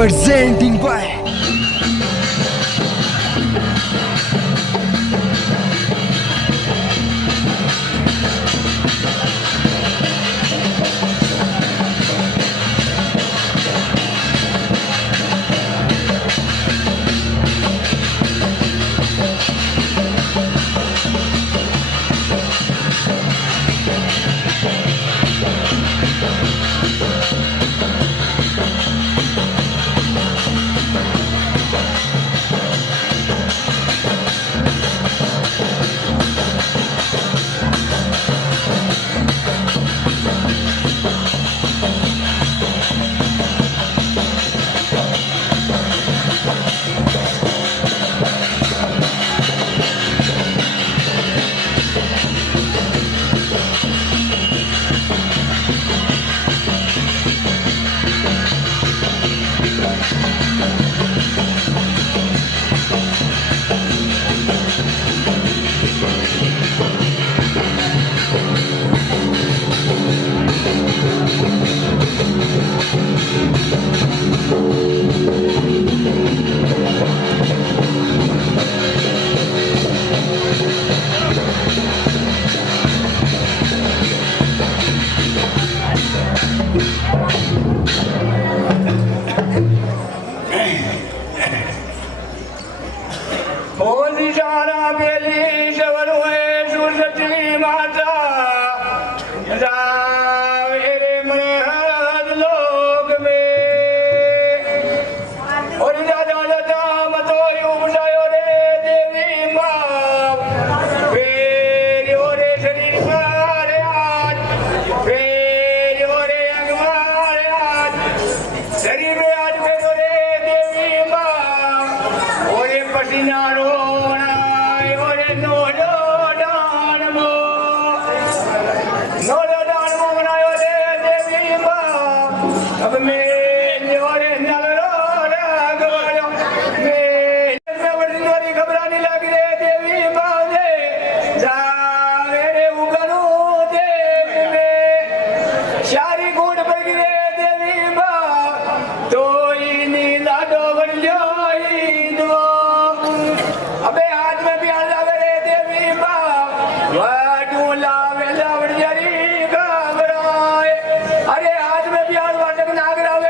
presenting by अरे हाथ में प्यार वाटक नाग रावे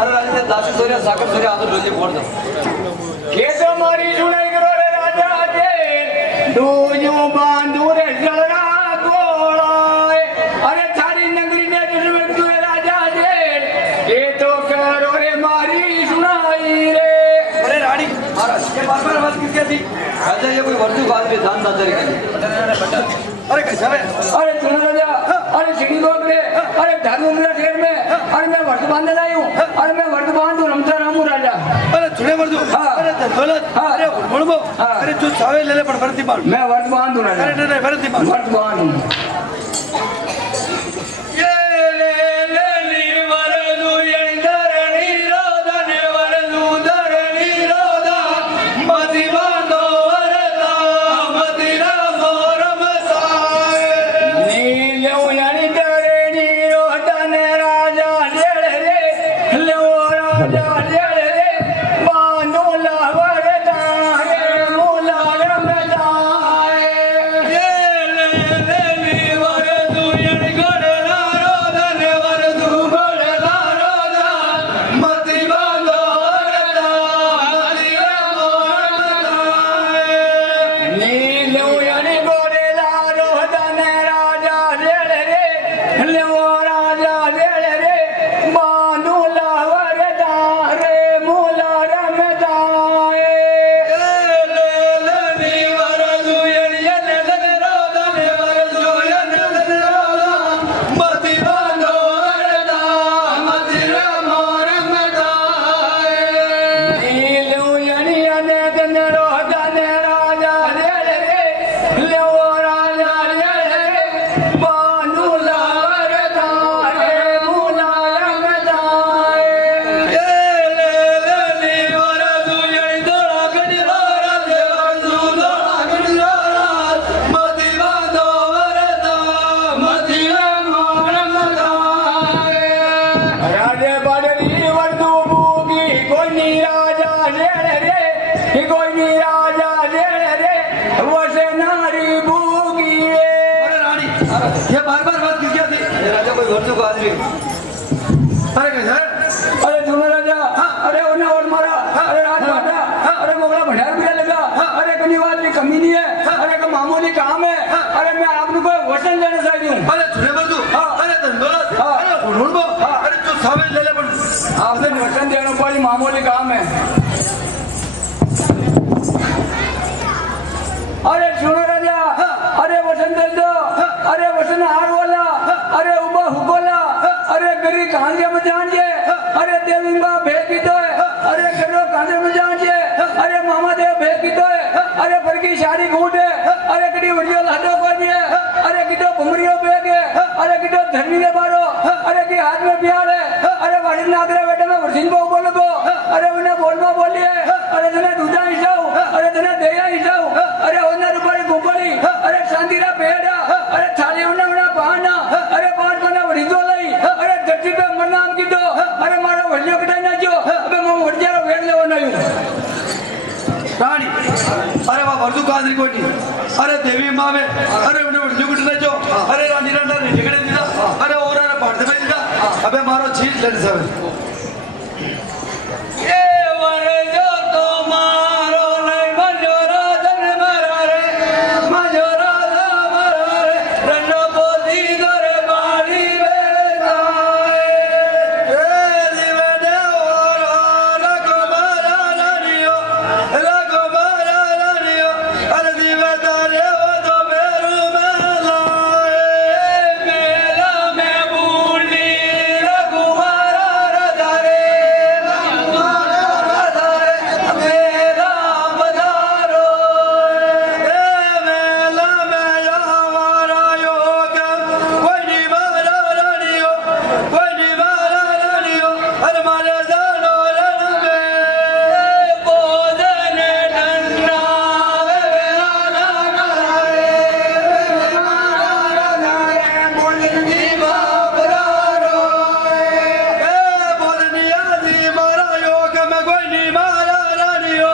अरे राजा दास सोरिया साकर सोरिया आदर रोजे बोल दो के तो मारी सुनाई करो रे राजा के दूजू बांधू रे जरा गोळाए अरे थारी नगरी ने जिसमें तू राजा जे के तो करो रे मारी सुनाई रे अरे रानी महाराज ये बार बात किसके थी राजा ये कोई वर्तु बात में दान दादरी का अरे कैसा है अरे सुनो राजा अरे सिटी लोग रे अरे धर्मपुरा शहर में अरे मैं वर्त बांधने आई हूँ अरे मैं वर्त बांधू रमता रामू राजा अरे छुड़े वर्तु अरे दौलत अरे मुड़बो अरे तू चावे ले ले पर भरती मार मैं वर्त बांधू राजा अरे नहीं भरती मार वर्त बांधू ये ले ले नी वरदू ये धरणी रोदन वरदू धरणी रोदा मति बांधो वरदा मति रामो रमसाए नीलो यानी धरणी रोदन राजा जेड़ रे लो राजा जेड़ रे बांधो ला वरदा रे मोला रमदाए ये ले ले नी वरदू ये गड़ला रोदन वरदू गड़ला रोदा मति बांधो वरदा मति रामो रमदाए नीलो यानी गड़ला रोदन राजा जेड़ रे लो राजा जेड़ रे बांधो ला वरदा रे मोला रमदाए ले ले नी वरदू ये ले ले रोदन वरदू ये ले ले रोदा मति बांधो वरदा मति रामो रमदाए नीलो यानी अने तन रोदन राजा जेड़ रे लो राजा जेड़ रे बांधो ला वरदा रे मोला रमदाए ले ले नी वरदू ये दोड़ा गजरा रे वरदू दोड़ा गजरा मति बांधो वरदा मति रामो रमदाए राजे बादरी वरदू बूगी कोई नी राजा जेड़ रे कोई नी राजा जेड़ रे वसे नारी बूगी अरे रानी ये बार बात किसके थी राजा कोई वर्तु को हाजिर अरे कैसा अरे सुनो राजा अरे उन्हें और मारा अरे रात मारा अरे मोगला भंडार भी लगा अरे कहीं बात की कमी नहीं है अरे का मामूली काम है अरे मैं आपने को वचन देना चाहती हूँ अरे छुड़े वर्तु अरे दौलत अरे मुड़बो अरे तू चावे ले ले पर आपसे वचन देना पड़ी मामूली काम है अरे सुनो राजा अरे वचन दे दो अरे वचन हार वाला अरे उबा हुकोला अरे गरी कहानियां में जानिए अरे देविंगा भेगी दो अरे करो कहानियां में जानिए अरे मामा देव भेगी दो अरे फरकी शादी घूटे अरे कड़ी वड़ियो लाडो को दिए अरे कितो भुमरियो बेगे अरे कितो धर्मी ने बारो अरे की हाथ में बिहार है अरे वाड़ी नागरे बेटे में वर्षिन को बोल दो अरे उन्हें बोलना बोलिए अरे तने दूधा हिसाऊ अरे तने देया हिसाऊ अरे उन्हें रुपये गुंबड़ी अरे शांतिरा पेड़ा अरे थाली उन्हें उन्हें बहाना अरे पांच कोने वड़ियो लाई अरे धरती पे मरनाम की दो अरे मारा वड़ियो कटाई ना जो अबे मैं वड़िया वेड़ ले वो नहीं रानी अरे वाह वर्तु को हाजिर कोई नहीं अरे देवी माँ में अरे उन्हें वड़ियो कटाई जो अरे रानी रंडा ने झगड़े दिला अरे और अरे पार्ट में दिला अबे मारो चीज ले सब ये वरजो तो मारो नहीं मजोरा धन मरा रे मजोरा धा मरा रे रन्नो बोधी करे बाड़ी बेदाए ए दिवे दे और रखो बारा रानियो अरे दिवे तारे वो तो मेरू में लाए मेला में बूढ़ी रघुमारा राजा रे मेरा बजारो ए मेला में यावारा योग कोई नहीं मारा रानियो अरे मारे जानो रण में बोधन डंडा वेला लगाए मुंडी बाबरारो ए बोलनिया दी मारा योग में कोई नहीं मारा रानियो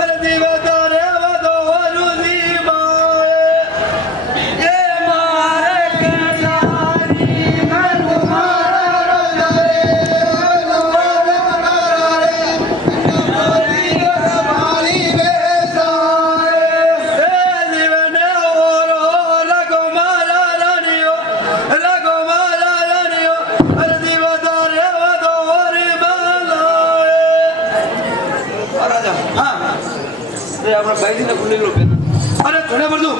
अरे दिवे तारे वो तो वरुदी माए ये मारे कनारी मैं तुम्हारा राजा મારા ભાઈજી ને ભૂલેલો બેન અરે થોડે બધું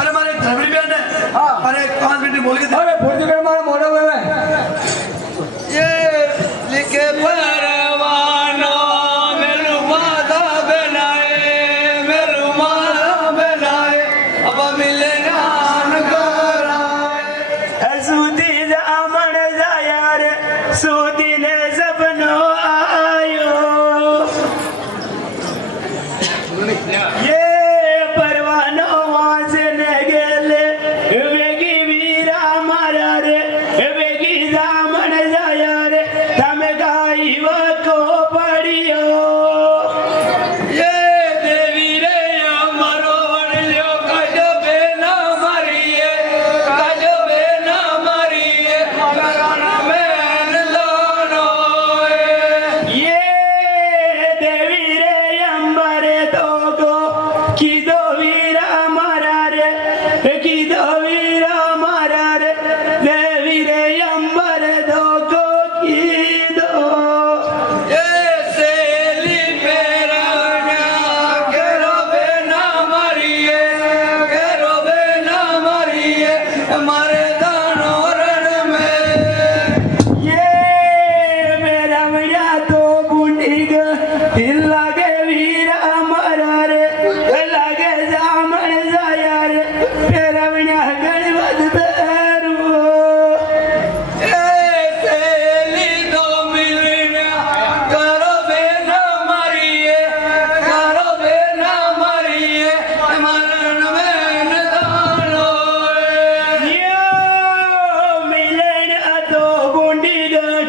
અરે મારે એક ધરમડી બેન ને હા. અરે 5 મિનિટ બોલી દે અરે ભૂલજી કર મારા મોઢા વેવે ये लिखे परवानो मेरू माता बनाए अब मिले नान कराए સુધી જામણ જાય રે સુધીને સપનો આયો ये परवानो वासे ने गेले वेगी वीरा मारा रे वेगी जामण જાય રે તમે ગાઈ વકો પડ્યો ये देवी रे અમારો વડલ્યો કાજો બેના મારીએ મગરાના મેન લોનો ये देवी रे अंबरे दोगो कीदो वीरा मारा रे कीदो वीरा मारा रे देवी रे अंबरे दोगो कीदो ये सेली पेराना केरो बेना मारीए मारे दानो रण में ये मेरा मैया तो बुंडी ग लागे वीरा मारा रे लागे जामण जाया रे मेरा मैया गणवत बेरवो ए सेली दो मिलना करो बेना मारीए मरण में दानो मिलन तो गुंडी गट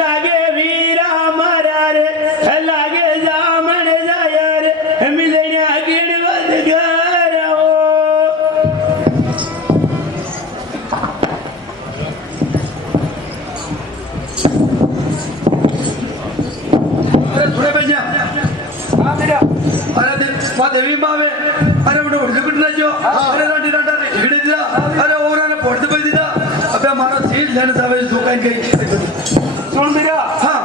लागे वीरा मारा रे लागे जामण जाया रे मिलन गिणवत गरो अरे थोड़े भैया હા બેટા अरे देवी मावे अरे उन्हें उड़ कुट ना जो अरे रानी रांडा ने झगड़े दिया अरे और ने पड़ते पे दिया अबे हमारा सील जाने सावे दुकान गई સુણ બેટા हाँ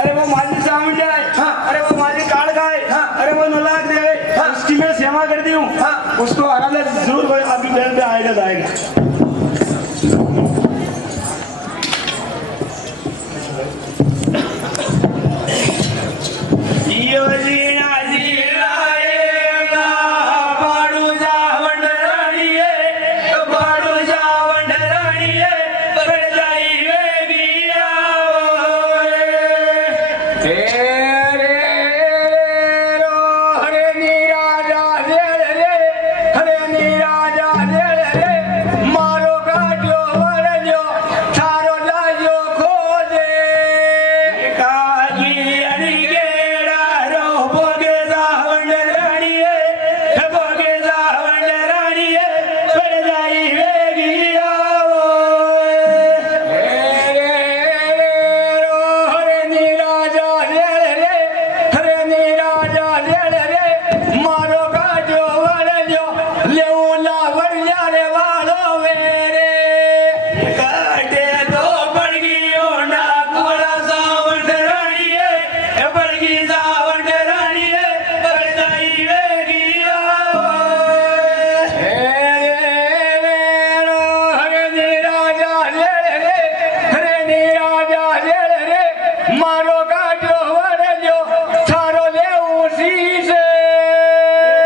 अरे वो माझी सामने जाए हाँ. अरे वो माझी काल खाए हाँ. अरे वो नलाक दे हाँ. उसकी मैं सेवा करती हूँ हाँ. उसको आराम से जरूर कोई आपकी बहन पे आएगा तो आएगा योजना जीलाएगा बाड़ू जावंड राणीए पर जाई वेगी आओए हरे नीराजा जेल रे मारो काट्यो वरજો थारो लाજો खोजे कागी अरिगेड़ा रो भोगे जावंड राणीए पर जाई वेगी आओए हरे नीराजा जेल रे मारो काट्यो वरજો लेऊला वरजा रे वालो वेरे काटे तो पड़गियो ना कोड़ा सावंड राणीए पड़गी सावंड राणीए पर जाई वेगी आओए हरे नीराजा जेल रे मारो काट्यो वरજો थारो लेવું शीसे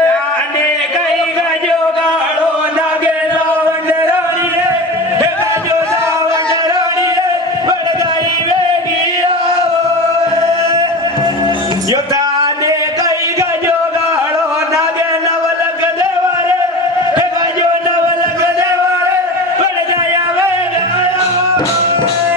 जाने कई गजो गाड़ो नागे सावंड राणीए गजो सावंड राणीए पर जाई वेगी आओए यो ताने कई गजो गाड़ो नागे नवलक देवारे गजो नवलक देवारे पर जाया वेगा आओए